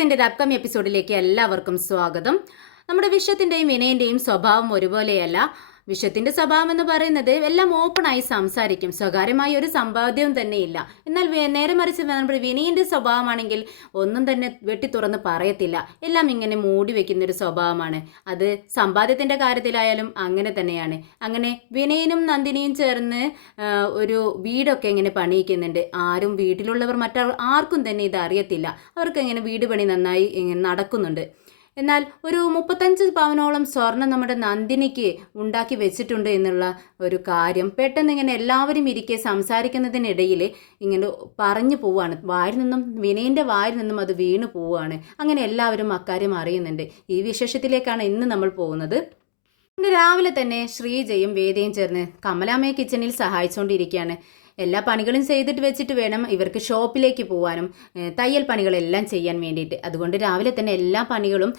വിശ്വത്തിൻ്റെ ഒരു അപ്കമിങ് എപ്പിസോഡിലേക്ക് എല്ലാവർക്കും സ്വാഗതം. നമ്മുടെ വിശ്വത്തിൻ്റെയും വിനയൻ്റെയും സ്വഭാവം ഒരുപോലെയല്ല. വിശ്വത്തിൻ്റെ സ്വഭാവം എന്ന് പറയുന്നത് എല്ലാം ഓപ്പണായി സംസാരിക്കും, സ്വകാര്യമായ ഒരു സമ്പാദ്യവും തന്നെയില്ല. എന്നാൽ നേരെ മറിച്ച് നമ്മുടെ വിനയൻ്റെ സ്വഭാവമാണെങ്കിൽ ഒന്നും തന്നെ വെട്ടി തുറന്ന് പറയത്തില്ല, എല്ലാം ഇങ്ങനെ മൂടി വെക്കുന്നൊരു സ്വഭാവമാണ്. അത് സമ്പാദ്യത്തിൻ്റെ കാര്യത്തിലായാലും അങ്ങനെ തന്നെയാണ്. അങ്ങനെ വിനയനും നന്ദിനിയും ചേർന്ന് ഒരു വീടൊക്കെ ഇങ്ങനെ പണിയിക്കുന്നുണ്ട്. ആരും വീട്ടിലുള്ളവർ ആർക്കും തന്നെ ഇത് അറിയത്തില്ല. അവർക്ക് ഇങ്ങനെ വീട് പണി നന്നായി ഇങ്ങനെ നടക്കുന്നുണ്ട്. എന്നാൽ ഒരു 35 പവനോളം സ്വർണം നമ്മുടെ നന്ദിനിക്ക് ഉണ്ടാക്കി വെച്ചിട്ടുണ്ട് എന്നുള്ള ഒരു കാര്യം പെട്ടെന്ന് ഇങ്ങനെ എല്ലാവരും ഇരിക്കെ സംസാരിക്കുന്നതിനിടയിൽ ഇങ്ങനെ പറഞ്ഞു പോവുകയാണ്. വിനയൻ്റെ വായിൽ നിന്നും അത് വീണു പോവുകയാണ്. അങ്ങനെ എല്ലാവരും അക്കാര്യം അറിയുന്നുണ്ട്. ഈ വിശേഷത്തിലേക്കാണ് ഇന്ന് നമ്മൾ പോകുന്നത്. ഇന്ന് രാവിലെ തന്നെ ശ്രീജയും വേദയും ചേർന്ന് കമലാമ്മയെ കിച്ചണിൽ സഹായിച്ചുകൊണ്ടിരിക്കുകയാണ്. എല്ലാ പണികളും ചെയ്തിട്ട് വെച്ചിട്ട് വേണം ഇവർക്ക് ഷോപ്പിലേക്ക് പോകാനും തയ്യൽ പണികളെല്ലാം ചെയ്യാൻ വേണ്ടിയിട്ട്. അതുകൊണ്ട് രാവിലെ തന്നെ എല്ലാ പണികളും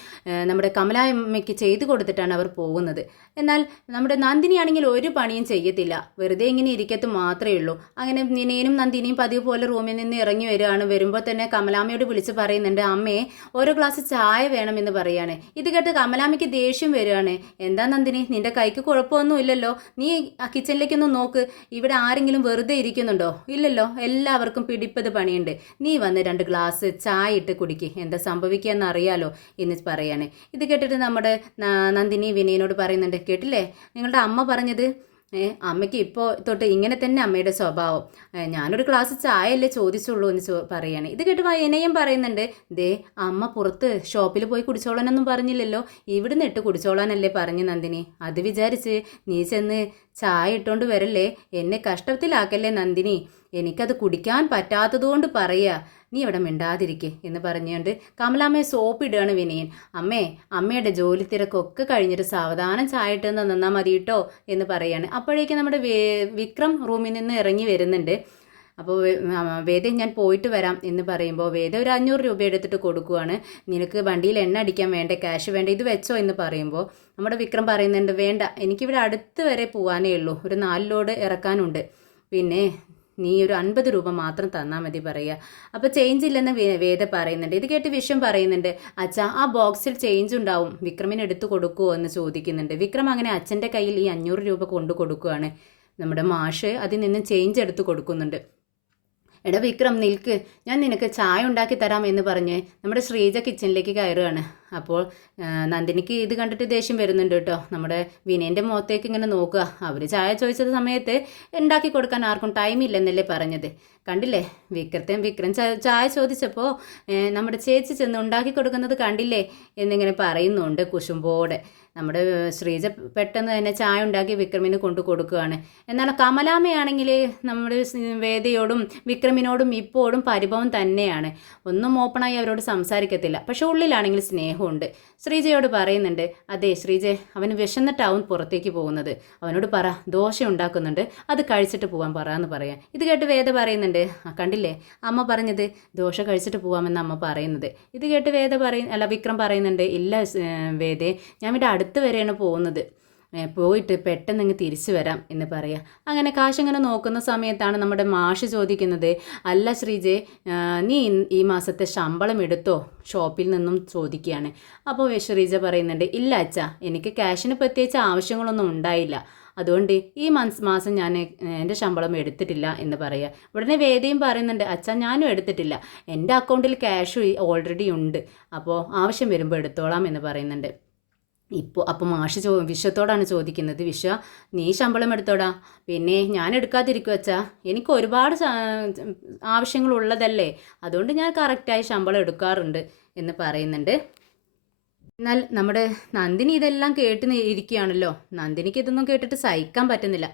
നമ്മുടെ കമലാമ്മയ്ക്ക് ചെയ്തു കൊടുത്തിട്ടാണ് അവർ പോകുന്നത്. എന്നാൽ നമ്മുടെ നന്ദിനിയാണെങ്കിൽ ഒരു പണിയും ചെയ്യത്തില്ല, വെറുതെ ഇങ്ങനെ ഇരിക്കത്ത് മാത്രമേ ഉള്ളൂ. അങ്ങനെ വിനയനും നന്ദിനിയും പതിവ് പോലെ റൂമിൽ നിന്ന് ഇറങ്ങി വരികയാണ്. വരുമ്പോൾ തന്നെ കമലാമ്മയോട് വിളിച്ച് പറയുന്നുണ്ട്, അമ്മയെ ഓരോ ഗ്ലാസ് ചായ വേണമെന്ന് പറയുകയാണ്. ഇത് കേട്ട് കമലാമ്മയ്ക്ക് ദേഷ്യം വരികയാണ്. എന്താ നന്ദിനി, നിന്റെ കൈക്ക് കുഴപ്പമൊന്നും ഇല്ലല്ലോ, നീ ആ കിച്ചണിലേക്കൊന്ന് നോക്ക്, ഇവിടെ ആരെങ്കിലും വെറുതെ ഇരിക്കുന്നുണ്ടോ? ഇല്ലല്ലോ, എല്ലാവർക്കും പിടിപ്പത് പണിയുണ്ട്. നീ വന്ന് 2 ഗ്ലാസ് ചായ ഇട്ട് കുടിക്ക്, എന്താ സംഭവിക്കുകയെന്ന് അറിയാലോ എന്ന് പറയാണ്. ഇത് കേട്ടിട്ട് നമ്മുടെ നന്ദിനി വിനയനോട് പറയുന്നുണ്ട്, കേട്ടില്ലേ നിങ്ങളുടെ അമ്മ പറഞ്ഞത്? അമ്മയ്ക്ക് ഇപ്പോൾ തൊട്ട് ഇങ്ങനെ തന്നെ അമ്മയുടെ സ്വഭാവം. ഞാനൊരു ഗ്ലാസ് ചായ അല്ലേ ചോദിച്ചുള്ളൂ എന്ന് പറയാണ്. ഇത് കേട്ട് വിനയം പറയുന്നുണ്ട്, ദേ അമ്മ പുറത്ത് ഷോപ്പിൽ പോയി കുടിച്ചോളാനൊന്നും പറഞ്ഞില്ലല്ലോ, ഇവിടുന്ന് ഇട്ട് കുടിച്ചോളാനല്ലേ പറഞ്ഞു നന്ദിനി. അത് വിചാരിച്ച് നീ ചെന്ന് ചായ ഇട്ടുകൊണ്ട് വരല്ലേ, എന്നെ കഷ്ടത്തിലാക്കല്ലേ നന്ദിനി, എനിക്കത് കുടിക്കാൻ പറ്റാത്തതുകൊണ്ട് പറയുക, നീ ഇവിടെ മിണ്ടാതിരിക്കെ എന്ന് പറഞ്ഞുകൊണ്ട് കമലാമ്മയെ സോപ്പിടുകയാണ് വിനയൻ. അമ്മയുടെ ജോലി തിരക്കൊക്കെ കഴിഞ്ഞിട്ട് സാവധാനം ചായ ഇട്ട് നന്നാ മതി കേട്ടോ എന്ന് പറയാണ്. അപ്പോഴേക്കും നമ്മുടെ വിക്രം റൂമിൽ നിന്ന് ഇറങ്ങി വരുന്നുണ്ട്. അപ്പോൾ വേദ ഞാൻ പോയിട്ട് വരാം എന്ന് പറയുമ്പോൾ വേദ ഒരു 500 രൂപ എടുത്തിട്ട് കൊടുക്കുവാണ്. നിനക്ക് വണ്ടിയിൽ എണ്ണ അടിക്കാൻ വേണ്ട, ക്യാഷ് വേണ്ട, ഇത് വെച്ചോ എന്ന് പറയുമ്പോൾ നമ്മുടെ വിക്രം പറയുന്നുണ്ട്, വേണ്ട, എനിക്കിവിടെ അടുത്ത് വരെ പോകാനേ ഉള്ളൂ, ഒരു 4 ലോഡ് ഇറക്കാനുണ്ട്, പിന്നെ നീ ഒരു 50 രൂപ മാത്രം തന്നാൽ മതി പറയുക. അപ്പോൾ ചേഞ്ച് ഇല്ലെന്ന് വേദ പറയുന്നുണ്ട്. ഇത് കേട്ട് വിശ്വം പറയുന്നുണ്ട്, അച്ഛാ ആ ബോക്സിൽ ചേഞ്ച് ഉണ്ടാവും, വിക്രമിന് എടുത്തു കൊടുക്കുമോ എന്ന് ചോദിക്കുന്നുണ്ട്. വിക്രം അങ്ങനെ അച്ഛൻ്റെ കയ്യിൽ ഈ 500 രൂപ കൊണ്ടു കൊടുക്കുകയാണ്. നമ്മുടെ മാഷ് അതിൽ നിന്ന് ചേഞ്ച് എടുത്ത് കൊടുക്കുന്നുണ്ട്. എടാ വിക്രം നിൽക്ക്, ഞാൻ നിനക്ക് ചായ ഉണ്ടാക്കി തരാം എന്ന് പറഞ്ഞ് നമ്മുടെ ശ്രീജ കിച്ചണിലേക്ക് കയറുകയാണ്. അപ്പോൾ നന്ദിനിക്ക് ഇത് കണ്ടിട്ട് ദേഷ്യം വരുന്നുണ്ട് കേട്ടോ. നമ്മുടെ വിനയൻ്റെ മുഖത്തേക്ക് ഇങ്ങനെ നോക്കുക. അവർ ചായ ചോദിച്ച സമയത്ത് ഉണ്ടാക്കി കൊടുക്കാൻ ആർക്കും ടൈമില്ലെന്നല്ലേ പറഞ്ഞത്. കണ്ടില്ലേ, വിക്രം ചായ ചോദിച്ചപ്പോൾ നമ്മുടെ ചേച്ചി ചെന്ന് ഉണ്ടാക്കി കൊടുക്കുന്നത് കണ്ടില്ലേ എന്നിങ്ങനെ പറയുന്നുണ്ട് കുശുമ്പോടെ. നമ്മുടെ ശ്രീജ പെട്ടെന്ന് തന്നെ ചായ ഉണ്ടാക്കി വിക്രമിന് കൊണ്ടു കൊടുക്കുകയാണ്. എന്നാൽ കമലാമ്മയാണെങ്കിൽ നമ്മുടെ വേദയോടും വിക്രമിനോടും ഇപ്പോഴും പരിഭവം തന്നെയാണ്. ഒന്നും ഓപ്പണായി അവരോട് സംസാരിക്കത്തില്ല, പക്ഷെ ഉള്ളിലാണെങ്കിൽ സ്നേഹമുണ്ട്. ശ്രീജയോട് പറയുന്നുണ്ട്, അതെ ശ്രീജ, അവന് വിശന്നിട്ടാവും പുറത്തേക്ക് പോകുന്നത്, അവനോട് പറ ദോശ ഉണ്ടാക്കുന്നുണ്ട്, അത് കഴിച്ചിട്ട് പോകാൻ പറ എന്ന് പറയാം. ഇത് കേട്ട് വേദ പറയുന്നുണ്ട്, കണ്ടില്ലേ അമ്മ പറഞ്ഞത്, ദോശ കഴിച്ചിട്ട് പോകാമെന്ന് അമ്മ പറയുന്നത്. ഇത് കേട്ട് വിക്രം പറയുന്നുണ്ട്, ഇല്ല വേദേ, ഞാൻ ഇവിടെ അടുത്ത് വരെയാണ് പോകുന്നത്, പോയിട്ട് പെട്ടെന്ന് അങ്ങ് തിരിച്ചു വരാം എന്ന് പറയാം. അങ്ങനെ കാശിങ്ങനെ നോക്കുന്ന സമയത്താണ് നമ്മുടെ മാഷ് ചോദിക്കുന്നത്, അല്ല ശ്രീജെ, നീ ഈ മാസത്തെ ശമ്പളം എടുത്തോ ഷോപ്പിൽ നിന്നും ചോദിക്കുകയാണ്. അപ്പോൾ ശ്രീജ പറയുന്നുണ്ട്, ഇല്ല അച്ഛാ, എനിക്ക് ക്യാഷിന് പ്രത്യേകിച്ച് ആവശ്യങ്ങളൊന്നും ഉണ്ടായില്ല, അതുകൊണ്ട് ഈ മാസം ഞാൻ എൻ്റെ ശമ്പളം എടുത്തിട്ടില്ല എന്ന് പറയുക. ഉടനെ വേദയും പറയുന്നുണ്ട്, അച്ഛാ ഞാനും എടുത്തിട്ടില്ല, എൻ്റെ അക്കൗണ്ടിൽ ക്യാഷ് ഓൾറെഡി ഉണ്ട്, അപ്പോൾ ആവശ്യം വരുമ്പോൾ എടുത്തോളാം എന്ന് പറയുന്നുണ്ട്. അപ്പോൾ മാഷ് വിശ്വത്തോടാണ് ചോദിക്കുന്നത്, വിശ്വ നീ ശമ്പളം എടുത്തോടാ? പിന്നെ ഞാൻ എടുക്കാതിരിക്കും അച്ഛാ, എനിക്ക് ഒരുപാട് ആവശ്യങ്ങളുള്ളതല്ലേ, അതുകൊണ്ട് ഞാൻ കറക്റ്റായി ശമ്പളം എടുക്കാറുണ്ട് എന്ന് പറയുന്നുണ്ട്. എന്നാൽ നമ്മുടെ നന്ദിനി ഇതെല്ലാം കേട്ട് ഇരിക്കുകയാണല്ലോ. നന്ദിനിക്ക് ഇതൊന്നും കേട്ടിട്ട് സഹിക്കാൻ പറ്റുന്നില്ല.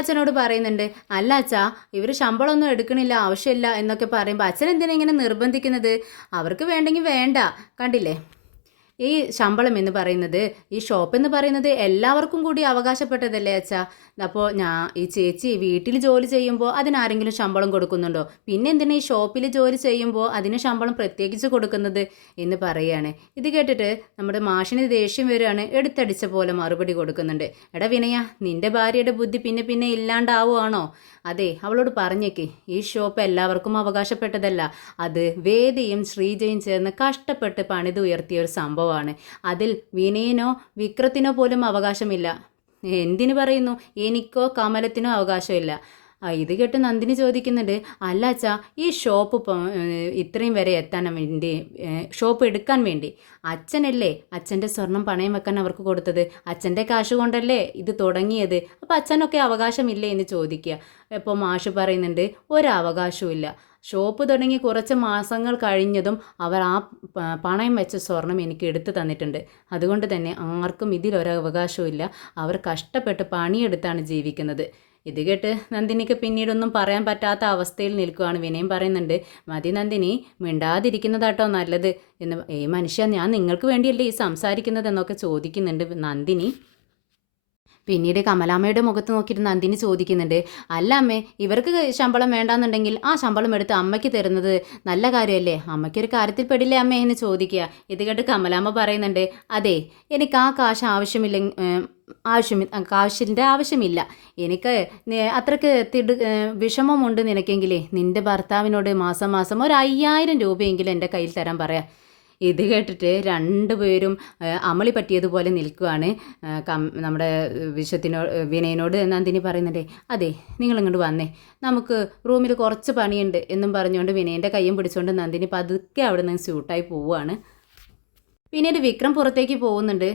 അച്ഛനോട് പറയുന്നുണ്ട്, അല്ല അച്ഛാ, ഇവർ ശമ്പളമൊന്നും എടുക്കണില്ല, ആവശ്യമില്ല എന്നൊക്കെ പറയുമ്പോൾ അച്ഛൻ എന്തിനാ ഇങ്ങനെ നിർബന്ധിക്കുന്നത്? അവർക്ക് വേണ്ടെങ്കിൽ വേണ്ട, കണ്ടില്ലേ ഈ ശമ്പളം എന്ന് പറയുന്നത്, ഈ ഷോപ്പ് എന്ന് പറയുന്നത് എല്ലാവർക്കും കൂടി അവകാശപ്പെട്ടതല്ലേ അച്ഛാ. അപ്പോൾ ഈ ചേച്ചി വീട്ടിൽ ജോലി ചെയ്യുമ്പോൾ അതിനാരെങ്കിലും ശമ്പളം കൊടുക്കുന്നുണ്ടോ? പിന്നെ എന്തിനാ ഈ ഷോപ്പിൽ ജോലി ചെയ്യുമ്പോൾ അതിന് ശമ്പളം പ്രത്യേകിച്ച് കൊടുക്കുന്നത് എന്ന് പറയുകയാണ്. ഇത് കേട്ടിട്ട് നമ്മുടെ മാഷിന് ദേഷ്യം വരികയാണ്. എടുത്തടിച്ച പോലെ മറുപടി കൊടുക്കുന്നുണ്ട്. എടാ വിനയ, നിൻ്റെ ഭാര്യയുടെ ബുദ്ധി പിന്നെ ഇല്ലാണ്ടാവുകയാണോ? അതെ അവളോട് പറഞ്ഞേക്ക് ഈ ഷോപ്പ് എല്ലാവർക്കും അവകാശപ്പെട്ടതല്ല. അത് വേദിയും ശ്രീജയും ചേർന്ന് കഷ്ടപ്പെട്ട് പണിത് ഉയർത്തിയ ഒരു സംഭവമാണ്. അതിൽ വിനയനോ വിക്രത്തിനോ പോലും അവകാശമില്ല. എന്തിനു പറയുന്നു, എനിക്കോ കമലത്തിനോ അവകാശമില്ല. ഇത് കേട്ട് നന്ദിനി ചോദിക്കുന്നുണ്ട്, അല്ല അച്ഛാ ഈ ഷോപ്പ് ഇപ്പം ഇത്രയും വരെ എത്താൻ വേണ്ടി ഷോപ്പ് എടുക്കാൻ വേണ്ടി അച്ഛനല്ലേ അച്ഛൻ്റെ സ്വർണം പണയം വെക്കാൻ അവർക്ക് കൊടുത്തത്, അച്ഛൻ്റെ കാശ് കൊണ്ടല്ലേ ഇത് തുടങ്ങിയത്, അപ്പം അച്ഛനൊക്കെ അവകാശമില്ലേ എന്ന് ചോദിക്കുക. ഇപ്പോൾ മാഷ് പറയുന്നുണ്ട് ഒരവകാശവും ഇല്ല. ഷോപ്പ് തുടങ്ങി കുറച്ച് മാസങ്ങൾ കഴിഞ്ഞതും അവർ ആ പണയം വെച്ച സ്വർണം എനിക്ക് എടുത്തു തന്നിട്ടുണ്ട്. അതുകൊണ്ട് തന്നെ ആർക്കും ഇതിലൊരവകാശവും ഇല്ല. അവർ കഷ്ടപ്പെട്ട് പണിയെടുത്താണ് ജീവിക്കുന്നത്. ഇത് കേട്ട് നന്ദിനിക്ക് പിന്നീടൊന്നും പറയാൻ പറ്റാത്ത അവസ്ഥയിൽ നിൽക്കുകയാണ്. വിനയം പറയുന്നുണ്ട്, മതി നന്ദിനി, മിണ്ടാതിരിക്കുന്നതാട്ടോ നല്ലത് എന്ന്. മനുഷ്യ, ഞാൻ നിങ്ങൾക്ക് വേണ്ടിയല്ലേ ഈ സംസാരിക്കുന്നത് എന്നൊക്കെ ചോദിക്കുന്നുണ്ട് നന്ദിനി. പിന്നീട് കമലാമ്മയുടെ മുഖത്ത് നോക്കിയിട്ട് നന്ദിനി ചോദിക്കുന്നുണ്ട്, അല്ല അമ്മേ, ഇവർക്ക് ശമ്പളം വേണ്ടാന്നുണ്ടെങ്കിൽ ആ ശമ്പളം എടുത്ത് അമ്മയ്ക്ക് തരുന്നത് നല്ല കാര്യമല്ലേ, അമ്മയ്ക്കൊരു കാര്യത്തിൽ പെടില്ലേ അമ്മേ എന്ന് ചോദിക്കുക. ഇത് കേട്ട് കമലാമ്മ പറയുന്നുണ്ട്, അതെ എനിക്ക് ആ കാശ് കാശിൻ്റെ ആവശ്യമില്ല. എനിക്ക് അത്രയ്ക്ക് വിഷമമുണ്ട് നിനക്കെങ്കിലേ നിൻ്റെ ഭർത്താവിനോട് മാസം മാസം ഒരു 5000 രൂപയെങ്കിലും എൻ്റെ കയ്യിൽ തരാൻ പറയാം. ഇത് കേട്ടിട്ട് രണ്ടുപേരും അമളി പറ്റിയതുപോലെ നിൽക്കുകയാണ്. നമ്മുടെ വിനയനോട് നന്ദിനി പറയുന്നുണ്ട്, അതെ നിങ്ങളിങ്ങോട്ട് വന്നേ, നമുക്ക് റൂമിൽ കുറച്ച് പണിയുണ്ട് എന്നും പറഞ്ഞുകൊണ്ട് വിനയൻ്റെ കയ്യും പിടിച്ചുകൊണ്ട് നന്ദിനി പതുക്കെ അവിടെ നിന്ന് സ്യൂട്ടായി പോവുകയാണ്. പിന്നീട് വിക്രം പുറത്തേക്ക് പോകുന്നുണ്ട്,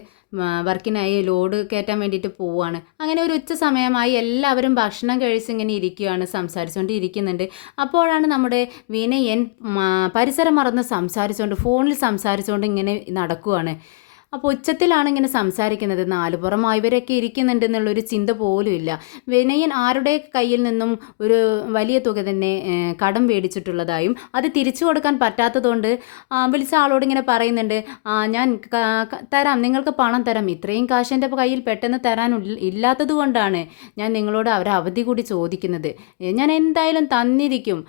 വർക്കിനായി ലോഡ് കയറ്റാൻ വേണ്ടിയിട്ട് പോവുകയാണ്. അങ്ങനെ ഒരു ഉച്ച സമയമായി എല്ലാവരും ഭക്ഷണം കഴിച്ച് ഇങ്ങനെ ഇരിക്കുകയാണ്, സംസാരിച്ചുകൊണ്ട് ഇരിക്കുന്നുണ്ട്. അപ്പോഴാണ് നമ്മുടെ വിനയൻ പരിസരം മറന്ന് ഫോണിൽ സംസാരിച്ചുകൊണ്ട് ഇങ്ങനെ നടക്കുകയാണ്. അപ്പോൾ ഉച്ചത്തിലാണ് ഇങ്ങനെ സംസാരിക്കുന്നത്. നാലുപുറമായവരൊക്കെ ഇരിക്കുന്നുണ്ട് എന്നുള്ളൊരു ചിന്ത പോലും ഇല്ല. വിനയൻ ആരുടെ കയ്യിൽ നിന്നും ഒരു വലിയ തുക തന്നെ കടം മേടിച്ചിട്ടുള്ളതായും അത് തിരിച്ചു കൊടുക്കാൻ പറ്റാത്തതുകൊണ്ട് വിളിച്ച ആളോട് ഇങ്ങനെ പറയുന്നുണ്ട്, ഞാൻ തരാം, നിങ്ങൾക്ക് പണം തരാം, ഇത്രയും കാശ് എൻ്റെ കയ്യിൽ പെട്ടെന്ന് തരാൻ ഇല്ലാത്തത് കൊണ്ടാണ് ഞാൻ നിങ്ങളോട് അവധി കൂടി ചോദിക്കുന്നത്, ഞാൻ എന്തായാലും തന്നിരിക്കും,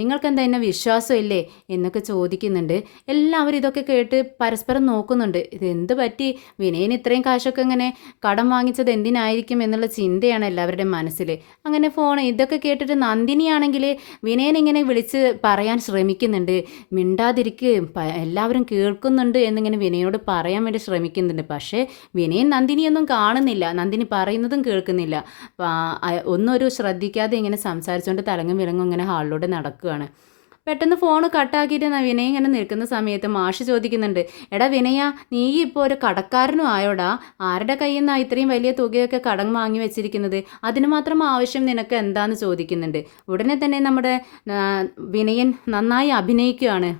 നിങ്ങൾക്കെന്താ എന്നെ വിശ്വാസമില്ലേ എന്നൊക്കെ ചോദിക്കുന്നുണ്ട്. എല്ലാവരും ഇതൊക്കെ കേട്ട് പരസ്പരം നോക്കുന്നുണ്ട്. എന്ത് പറ്റി, വിനയൻ ഇത്രയും കാശൊക്കെ ഇങ്ങനെ കടം വാങ്ങിച്ചത് എന്തിനായിരിക്കും എന്നുള്ള ചിന്തയാണ് എല്ലാവരുടെ മനസ്സിൽ. അങ്ങനെ ഇതൊക്കെ കേട്ടിട്ട് നന്ദിനിയാണെങ്കിൽ വിനയൻ ഇങ്ങനെ വിളിച്ച് പറയാൻ ശ്രമിക്കുന്നുണ്ട്, മിണ്ടാതിരിക്ക്, എല്ലാവരും കേൾക്കുന്നുണ്ട് എന്നിങ്ങനെ വിനയോട് പറയാൻ വേണ്ടി ശ്രമിക്കുന്നുണ്ട്. പക്ഷേ വിനയൻ നന്ദിനിയൊന്നും കാണുന്നില്ല, നന്ദിനി പറയുന്നതും കേൾക്കുന്നില്ല. ഒന്നൊരു ശ്രദ്ധിക്കാതെ ഇങ്ങനെ സംസാരിച്ചുകൊണ്ട് തലങ്ങും വിലങ്ങും ഇങ്ങനെ ഹാളിലൂടെ നടക്കുകയാണ്. പെട്ടെന്ന് ഫോൺ കട്ടാക്കിയിട്ട് വിനയ ഇങ്ങനെ നിൽക്കുന്ന സമയത്ത് മാഷ് ചോദിക്കുന്നുണ്ട്, എടാ വിനയ, നീ ഇപ്പോൾ ഒരു കടക്കാരനും ആയോടാ, ആരുടെ കയ്യിൽ നിന്നാണ് ഇത്രയും വലിയ തുകയൊക്കെ കടം വാങ്ങി വെച്ചിരിക്കുന്നത്, അതിന് മാത്രം ആവശ്യം നിനക്ക് എന്താന്ന് ചോദിക്കുന്നുണ്ട്. ഉടനെ തന്നെ നമ്മുടെ വിനയൻ നന്നായി അഭിനയിക്കുകയാണ്,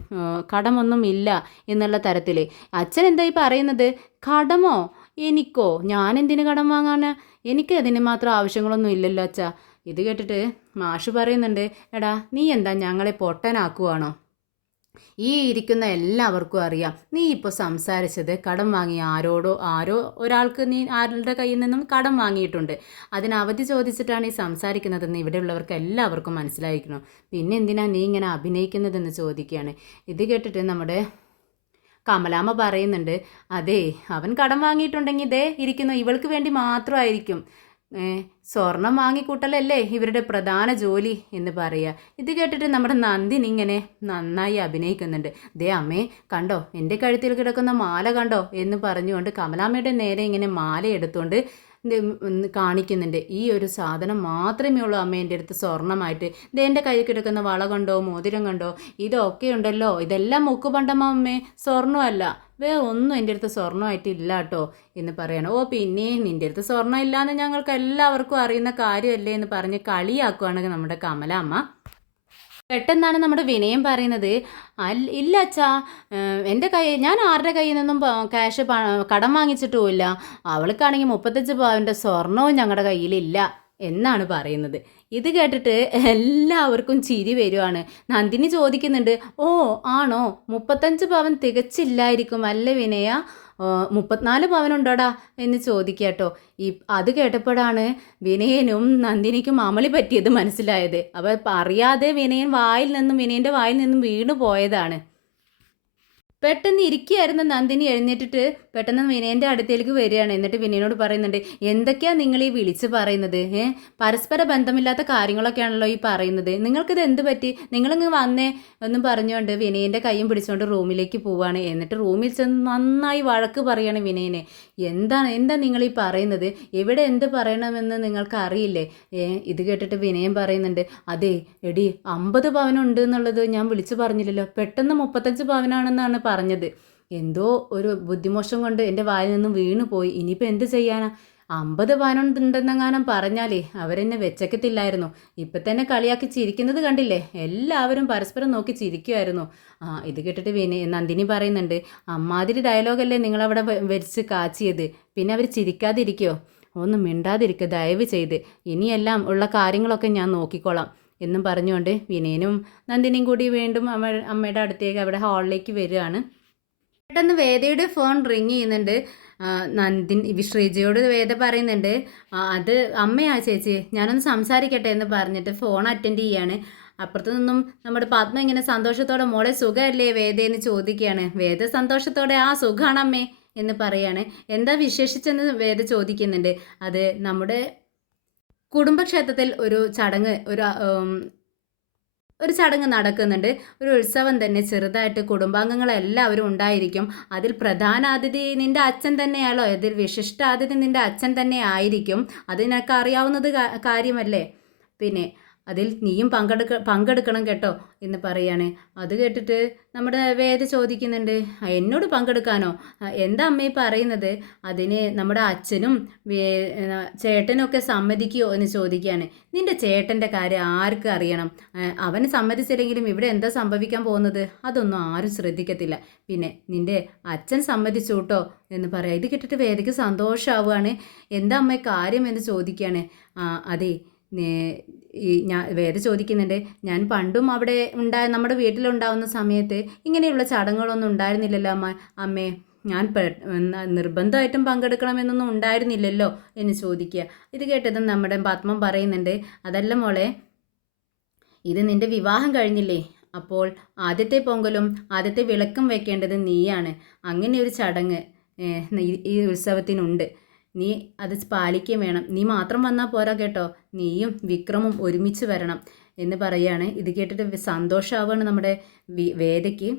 കടമൊന്നും ഇല്ല എന്നുള്ള തരത്തിൽ. അച്ഛൻ എന്തായി പറയുന്നത്, കടമോ, എനിക്കോ, ഞാനെന്തിന് കടം വാങ്ങാനാ, എനിക്ക് അതിന് മാത്രം ആവശ്യങ്ങളൊന്നും ഇല്ലല്ലോ അച്ഛാ. ഇത് കേട്ടിട്ട് മാഷ് പറയുന്നുണ്ട്, എടാ നീ എന്താ ഞങ്ങളെ പൊട്ടനാക്കുവാണോ, ഈ ഇരിക്കുന്ന എല്ലാവർക്കും അറിയാം നീ ഇപ്പോൾ സംസാരിച്ചത് കടം വാങ്ങി ആരോ ഒരാൾക്ക് നീ ആരുടെ കയ്യിൽ നിന്നും കടം വാങ്ങിയിട്ടുണ്ട്, അതിന് അവധി ചോദിച്ചിട്ടാണ് ഈ സംസാരിക്കുന്നതെന്ന് ഇവിടെയുള്ളവർക്ക് എല്ലാവർക്കും മനസ്സിലായിരിക്കണം, പിന്നെ എന്തിനാ നീ ഇങ്ങനെ അഭിനയിക്കുന്നതെന്ന് ചോദിക്കുകയാണ്. ഇത് കേട്ടിട്ട് നമ്മുടെ കമലാമ്മ പറയുന്നുണ്ട്, അതെ അവൻ കടം വാങ്ങിയിട്ടുണ്ടെങ്കിൽ ഇതേ ഇരിക്കുന്നു, ഇവൾക്ക് വേണ്ടി മാത്രമായിരിക്കും, സ്വർണം വാങ്ങിക്കൂട്ടലല്ലേ ഇവരുടെ പ്രധാന ജോലി എന്ന് പറയുക. ഇത് കേട്ടിട്ട് നമ്മുടെ നന്ദിനി ഇങ്ങനെ നന്നായി അഭിനയിക്കുന്നുണ്ട്. ദേ അമ്മേ കണ്ടോ, എൻ്റെ കഴുത്തിൽ കിടക്കുന്ന മാല കണ്ടോ എന്ന് പറഞ്ഞുകൊണ്ട് കമലാമ്മയുടെ നേരെ ഇങ്ങനെ മാല എടുത്തുകൊണ്ട് കാണിക്കുന്നുണ്ട്. ഈ ഒരു സാധനം മാത്രമേ ഉള്ളൂ അമ്മ എൻ്റെ അടുത്ത് സ്വർണ്ണമായിട്ട്, ഇത് എൻ്റെ കയ്യിൽ കിടക്കുന്ന വള കണ്ടോ, മോതിരം കണ്ടോ, ഇതൊക്കെ ഉണ്ടല്ലോ, ഇതെല്ലാം മുക്കുപണ്ടമ്മ അമ്മേ, സ്വർണ്ണമല്ല, ഒന്നും എൻ്റെ അടുത്ത് സ്വർണ്ണമായിട്ടില്ല കേട്ടോ എന്ന് പറയണം. ഓ പിന്നെ നിൻ്റെ അടുത്ത് സ്വർണ്ണം ഇല്ലയെന്ന് ഞങ്ങൾക്ക് എല്ലാവർക്കും അറിയുന്ന കാര്യമല്ലേ എന്ന് പറഞ്ഞ് കളിയാക്കുകയാണ് നമ്മുടെ കമലാമ്മ. പെട്ടെന്നാണ് നമ്മുടെ വിനയം പറയുന്നത്, ഇല്ല അച്ഛാ, ഞാൻ ആരുടെ കയ്യിൽ നിന്നും ക്യാഷ് കടം വാങ്ങിച്ചിട്ടുമില്ല, അവൾക്കാണെങ്കിൽ 35 പവൻ്റെ സ്വർണവും ഞങ്ങളുടെ കയ്യിലില്ല എന്നാണ് പറയുന്നത്. ഇത് കേട്ടിട്ട് എല്ലാവർക്കും ചിരി വരുവാണ്. നന്ദിനി ചോദിക്കുന്നുണ്ട്, ഓ ആണോ, 35 പവൻ തികച്ചില്ലായിരിക്കും അല്ലേ വിനയ, 34 പവനുണ്ടോടാ എന്ന് ചോദിക്കാട്ടോ. അത് കേട്ടപ്പോഴാണ് വിനയനും നന്ദിനിക്കും അമളി പറ്റിയത് മനസ്സിലായത്. അപ്പോൾ അറിയാതെ വിനയൻ്റെ വായിൽ നിന്നും വീണു പോയതാണ്. പെട്ടെന്ന് ഇരിക്കുകയായിരുന്ന നന്ദിനി എഴുന്നേറ്റിട്ട് പെട്ടെന്ന് വിനയൻ്റെ അടുത്തേക്ക് വരികയാണ്. എന്നിട്ട് വിനയനോട് പറയുന്നുണ്ട്, എന്തൊക്കെയാണ് നിങ്ങൾ ഈ വിളിച്ച് പറയുന്നത്? പരസ്പര ബന്ധമില്ലാത്ത കാര്യങ്ങളൊക്കെയാണല്ലോ ഈ പറയുന്നത്. നിങ്ങൾക്കിത് എന്ത് പറ്റി? നിങ്ങളിങ്ങ് വന്നേ എന്നും പറഞ്ഞുകൊണ്ട് വിനയൻ്റെ കൈയും പിടിച്ചുകൊണ്ട് റൂമിലേക്ക് പോവാണ്. എന്നിട്ട് റൂമിൽ ചെന്ന് നന്നായി വഴക്ക് പറയാണ് വിനയനെ. എന്താ നിങ്ങൾ ഈ പറയുന്നത്? എവിടെ എന്ത് പറയണമെന്ന് നിങ്ങൾക്ക് അറിയില്ലേ? ഇത് കേട്ടിട്ട് വിനയൻ പറയുന്നുണ്ട്, അതെ എടി 50 പവനുണ്ട് എന്നുള്ളത് ഞാൻ വിളിച്ചു പറഞ്ഞില്ലല്ലോ, പെട്ടെന്ന് 35 പവനാണെന്നാണ് പറഞ്ഞത്. എന്തോ ഒരു ബുദ്ധിമോശം കൊണ്ട് എൻ്റെ വായിൽ നിന്നും വീണു പോയി. ഇനിയിപ്പോൾ എന്ത് ചെയ്യാനാ? 50 പവനുണ്ടെന്നെങ്ങാനും പറഞ്ഞാലേ അവരെന്നെ വെച്ചേക്കത്തില്ലായിരുന്നു. ഇപ്പം തന്നെ കളിയാക്കി ചിരിക്കുന്നത് കണ്ടില്ലേ? എല്ലാവരും പരസ്പരം നോക്കി ചിരിക്കുമായിരുന്നു. ഇത് കേട്ടിട്ട് നന്ദിനി പറയുന്നുണ്ട്, അമ്മാതിരി ഡയലോഗല്ലേ നിങ്ങളവിടെ വെച്ച് കാച്ചിയത്, പിന്നെ അവർ ചിരിക്കാതിരിക്കുമോ? ഒന്നും മിണ്ടാതിരിക്കുക ദയവ് ചെയ്ത്. ഇനിയെല്ലാം ഉള്ള കാര്യങ്ങളൊക്കെ ഞാൻ നോക്കിക്കോളാം എന്നും പറഞ്ഞുകൊണ്ട് വിനയനും നന്ദിനിയും കൂടി വീണ്ടും അമ്മയുടെ അടുത്തേക്ക് അവിടെ ഹാളിലേക്ക് വരികയാണ്. പെട്ടെന്ന് വേദയുടെ ഫോൺ റിങ് ചെയ്യുന്നുണ്ട്. ശ്രീജയോട് വേദ പറയുന്നുണ്ട്, അത് അമ്മയാ ചേച്ചി, ഞാനൊന്ന് സംസാരിക്കട്ടെ എന്ന് പറഞ്ഞിട്ട് ഫോൺ അറ്റൻഡ് ചെയ്യാണ്. അപ്പുറത്തു നിന്നും നമ്മുടെ പത്മ ഇങ്ങനെ സന്തോഷത്തോടെ മോളെ സുഖമല്ലേ വേദയെന്ന് ചോദിക്കുകയാണ്. വേദ സന്തോഷത്തോടെ ആ സുഖാണമ്മേ എന്ന് പറയാണ്. എന്താ വിശേഷിച്ചെന്ന് വേദ ചോദിക്കുന്നുണ്ട്. അത് നമ്മുടെ കുടുംബക്ഷേത്രത്തിൽ ഒരു ചടങ്ങ് നടക്കുന്നുണ്ട്. ഒരു ഉത്സവം തന്നെ, ചെറുതായിട്ട് കുടുംബാംഗങ്ങളെല്ലാവരും ഉണ്ടായിരിക്കും. അതിൽ പ്രധാന അതിഥി നിൻ്റെ അച്ഛൻ തന്നെയാണോ? ഇതിൽ വിശിഷ്ട അതിഥി നിൻ്റെ അച്ഛൻ തന്നെ ആയിരിക്കും. അത് നിനക്ക് അറിയാവുന്നത് കാര്യമല്ലേ? പിന്നെ അതിൽ നീയും പങ്കെടുക്കണം കേട്ടോ എന്ന് പറയാണ്. അത് കേട്ടിട്ട് നമ്മുടെ വേദ ചോദിക്കുന്നുണ്ട്, എന്നോട് പങ്കെടുക്കാനോ? എന്താ അമ്മ പറയുന്നത്? അതിന് നമ്മുടെ അച്ഛനും ചേട്ടനൊക്കെ സമ്മതിക്കുമോ എന്ന് ചോദിക്കുകയാണ്. നിൻ്റെ ചേട്ടൻ്റെ കാര്യം ആർക്ക് അറിയണം? അവന് സമ്മതിച്ചില്ലെങ്കിലും ഇവിടെ എന്താ സംഭവിക്കാൻ പോകുന്നത്? അതൊന്നും ആരും ശ്രദ്ധിക്കത്തില്ല. പിന്നെ നിൻ്റെ അച്ഛൻ സമ്മതിച്ചു കേട്ടോ എന്ന് പറയാം. ഇത് കേട്ടിട്ട് വേദയ്ക്ക് സന്തോഷമാവുകയാണ്. എന്താ അമ്മ കാര്യം എന്ന് ചോദിക്കുകയാണ്. അതെ, വേദ ചോദിക്കുന്നുണ്ട്, ഞാൻ പണ്ടും അവിടെ നമ്മുടെ വീട്ടിലുണ്ടാവുന്ന സമയത്ത് ഇങ്ങനെയുള്ള ചടങ്ങുകളൊന്നും ഉണ്ടായിരുന്നില്ലല്ലോ അമ്മേ. ഞാൻ നിർബന്ധമായിട്ടും പങ്കെടുക്കണമെന്നൊന്നും ഉണ്ടായിരുന്നില്ലല്ലോ എന്ന് ചോദിക്കുക. ഇത് കേട്ടതും നമ്മുടെ പത്മം പറയുന്നുണ്ട്, അതല്ല മോളെ, ഇത് നിൻ്റെ വിവാഹം കഴിഞ്ഞില്ലേ? അപ്പോൾ ആദ്യത്തെ പൊങ്കലും ആദ്യത്തെ വിളക്കും വെക്കേണ്ടത് നീയാണ്. അങ്ങനെ ഒരു ചടങ്ങ് ഈ ഉത്സവത്തിനുണ്ട്. നീ അത് പാലിക്കുകയും വേണം. നീ മാത്രം വന്നാൽ പോരാ കേട്ടോ, നീയും വിക്രമും ഒരുമിച്ച് വരണം എന്ന് പറയാണ്. ഇത് കേട്ടിട്ട് സന്തോഷമാവുകയാണ് നമ്മുടെ വേദയ്ക്ക്.